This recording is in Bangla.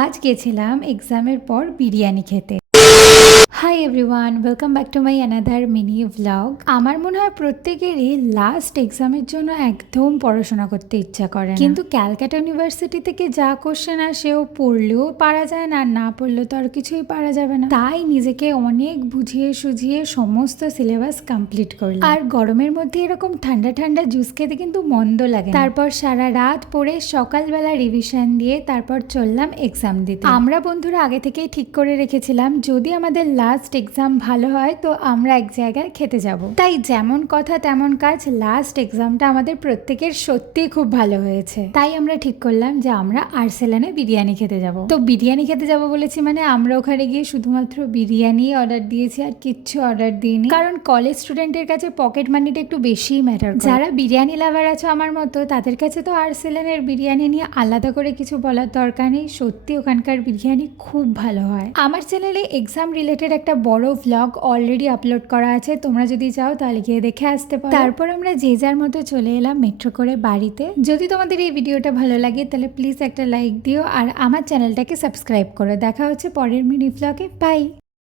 আজ গেছিলাম এক্সামের পর বিরিয়ানি খেতে। Hi everyone, welcome back to my another mini vlog. আমার মনে হয় প্রত্যেকেরই লাস্ট এক্সামের জন্য একদম পড়াশোনা করতে ইচ্ছা করে না। কিন্তু ক্যালকাটা ইউনিভার্সিটি থেকে যা কোশ্চেন আসেও পড়লেও পারা যায় না, আর না পড়লেও তো আর কিছুই পারা যাবে না। তাই নিজেকে অনেক বুঝিয়ে সুঝিয়ে সমস্ত সিলেবাস কমপ্লিট করলাম। আর গরমের মধ্যে এরকম ঠান্ডা ঠান্ডা জুস খেতে কিন্তু মন্দ লাগে না। তারপর সারা রাত পড়ে সকালবেলা রিভিশন দিয়ে তারপর চললাম এক্সাম দিতে। আমরা বন্ধুরা আগে থেকেই ঠিক করে রেখেছিলাম যদি আমাদের লাস্ট এক্সাম ভালো হয় তো আমরা এক জায়গায় খেতে যাব। তাই যেমন কথা তেমন কাজ, লাস্ট এক্সামটা আমাদের প্রত্যেকের সত্যি খুব ভালো হয়েছে। তাই আমরা ঠিক করলাম যে আমরা আর্সেলানে বিরিয়ানি খেতে যাব। তো বিরিয়ানি খেতে যাব বলেছি মানে আমরা ওখানে গিয়ে শুধুমাত্র বিরিয়ানি অর্ডার দিয়েছি, আর কিচ্ছু অর্ডার দিইনি। কারণ কলেজ স্টুডেন্টের কাছে পকেট মানিটা একটু বেশিই ম্যাটার করে। যারা বিরিয়ানি লাভার আছে আমার মতো, তাদের কাছে তো আর্সেলানের বিরিয়ানি নিয়ে আলাদা করে কিছু বলার দরকার নেই। সত্যি ওখানকার বিরিয়ানি খুব ভালো হয়। আমার চ্যানেলে এক্সাম রিলেটেড একটা বড় ভ্লগ অলরেডি আপলোড করা আছে, তোমরা যদি চাও তাহলে গিয়ে দেখে আসতে পারো। তারপর আমরা যে যার মতো চলে এলাম মেট্রো করে বাড়িতে। যদি তোমাদের এই ভিডিওটা ভালো লাগে তাহলে প্লিজ একটা লাইক দিও আর আমার চ্যানেলটাকে সাবস্ক্রাইব করো। দেখা হচ্ছে পরের মিনি ভ্লগে। বাই।